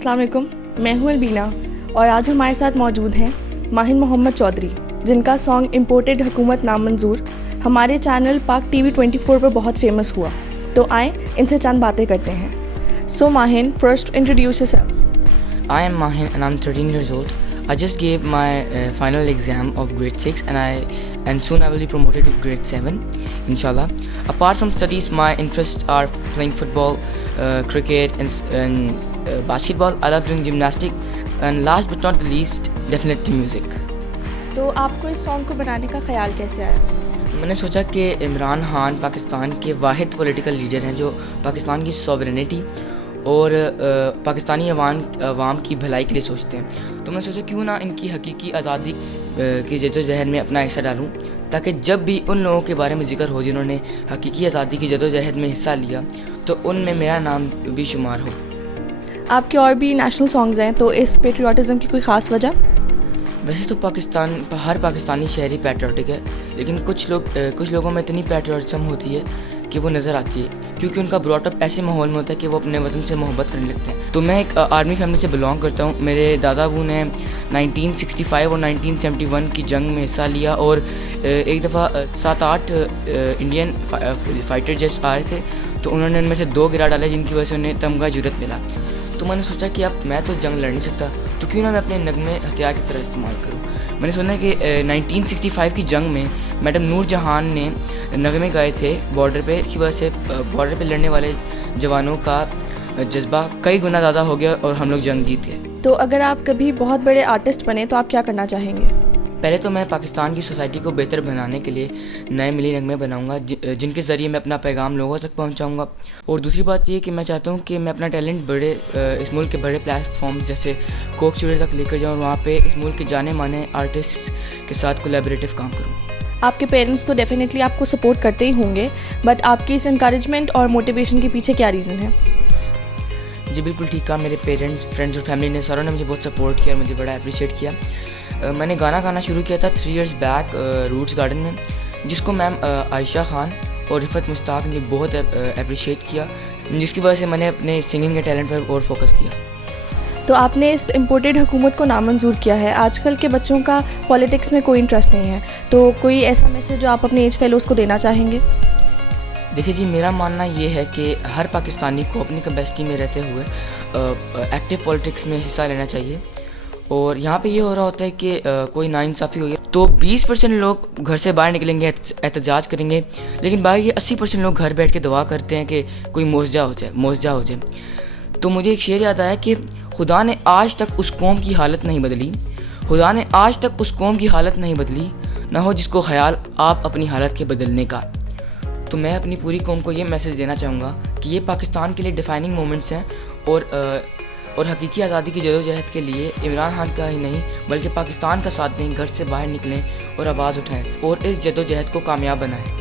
अस्सलाम वालेकुम, मैं हूँ अलबीना और आज हमारे साथ मौजूद हैं माहिन मोहम्मद चौधरी, जिनका सॉन्ग इम्पोर्टेड हुकूमत नामंजूर हमारे चैनल पाक टीवी 24 पर बहुत फेमस हुआ। तो आए इनसे चंद बातें करते हैं। So Mahin, first introduce yourself. I am Mahin and I'm 13 years old. I just gave my final exam of grade 6 and soon I will be promoted to grade 7 inshallah. Apart from studies, my interests are playing football, cricket and basketball. I love doing gymnastics and last but not the least definitely music. तो आपको इस song को बनाने का ख्याल कैसे आया? मैंने सोचा कि इमरान खान पाकिस्तान के वाहिद पॉलिटिकल लीडर हैं जो पाकिस्तान की सॉवरेनिटी और पाकिस्तानी अवाम की भलाई के लिए सोचते हैं। तो मैंने सोचा क्यों ना इनकी हकीकी आज़ादी की जद्दोजहद में अपना हिस्सा डालूं, ताकि जब भी उन लोगों के बारे में जिक्र हो जिन्होंने हकीकी आज़ादी की जद्दोजहद में हिस्सा लिया तो उनमें मेरा नाम भी शुमार हो। आपके और भी नेशनल सॉन्ग्स हैं, तो इस पेट्रियाटिज़म की कोई ख़ास वजह? वैसे तो हर पाकिस्तानी शहरी पैट्रियाटिक है, लेकिन कुछ लोगों में इतनी पैट्रियाटिज़म होती है कि वो नज़र आती है क्योंकि उनका ब्रॉटअप ऐसे माहौल में होता है कि वो अपने वतन से मोहब्बत करने लगते हैं। तो मैं एक आर्मी फैमिली से बिलोंग करता हूँ। मेरे दादा अबू ने 1965 और 1971 की जंग में हिस्सा लिया और एक दफ़ा 7-8 इंडियन फाइटर जेट्स आ रहे थे, तो उन्होंने उनमें से 2 गिरा डाले जिनकी वजह से उन्हें तमगा जुर्रत मिला। तो मैंने सोचा कि अब मैं तो जंग लड़ नहीं सकता, तो क्यों ना मैं अपने नगमे हथियार की तरह इस्तेमाल करूँ। मैंने सुना कि 1965 की जंग में मैडम नूर जहान ने नगमे गाए थे बॉर्डर पे। इसकी वजह से बॉर्डर पे लड़ने वाले जवानों का जज्बा कई गुना ज़्यादा हो गया और हम लोग जंग जीत गए। तो अगर आप कभी बहुत बड़े आर्टिस्ट बने तो आप क्या करना चाहेंगे? पहले तो मैं पाकिस्तान की सोसाइटी को बेहतर बनाने के लिए नए मिली नगमे बनाऊंगा जिनके ज़रिए मैं अपना पैगाम लोगों तक पहुंचाऊंगा। और दूसरी बात ये कि मैं चाहता हूं कि मैं अपना टैलेंट इस मुल्क के बड़े प्लेटफॉर्म्स जैसे कोक स्टूडियो तक लेकर जाऊं और वहाँ पे इस मुल्क के जाने माने आर्टिस्ट्स के साथ कोलैबोरेटिव काम करूँ। आपके पेरेंट्स तो डेफिनेटली आपको सपोर्ट करते ही होंगे, बट आपकी इस इंकरेजमेंट और मोटिवेशन के पीछे क्या रीज़न है? जी बिल्कुल ठीक कहा। मेरे पेरेंट्स, फ्रेंड्स और फैमिली ने सारों ने मुझे बहुत सपोर्ट किया और मुझे बड़ा अप्रिशिएट किया। मैंने गाना गाना शुरू किया था 3 इयर्स बैक रूट्स गार्डन में, जिसको मैम आयशा खान और रिफत मुश्ताक ने बहुत अप्रिशिएट किया, जिसकी वजह से मैंने अपने सिंगिंग के टैलेंट पर और फोकस किया। तो आपने इस इम्पोर्टेड हुकूमत को नामंजूर किया है। आजकल के बच्चों का पॉलिटिक्स में कोई इंटरेस्ट नहीं है, तो कोई ऐसा मैसेज जो आप अपने एज फेलोज़ को देना चाहेंगे? देखिए जी, मेरा मानना ये है कि हर पाकिस्तानी को अपनी कैपेसिटी में रहते हुए एक्टिव पॉलिटिक्स में हिस्सा लेना चाहिए। और यहाँ पे ये हो रहा होता है कि कोई नाइंसाफ़ी हुई है तो 20% लोग घर से बाहर निकलेंगे, एहतजाज करेंगे, लेकिन बाकी ये 80% लोग घर बैठ के दुआ करते हैं कि कोई मुआवजा हो जाए। तो मुझे एक शेर याद आया कि खुदा ने आज तक उस कौम की हालत नहीं बदली, ना हो जिसको ख्याल आप अपनी हालत के बदलने का। तो मैं अपनी पूरी कौम को ये मैसेज देना चाहूँगा कि ये पाकिस्तान के लिए डिफाइनिंग मोमेंट्स हैं और हकीकी आज़ादी की जदोजहद के लिए इमरान खान का ही नहीं बल्कि पाकिस्तान का साथ दें, घर से बाहर निकलें और आवाज़ उठाएं और इस जदोजहद को कामयाब बनाएं।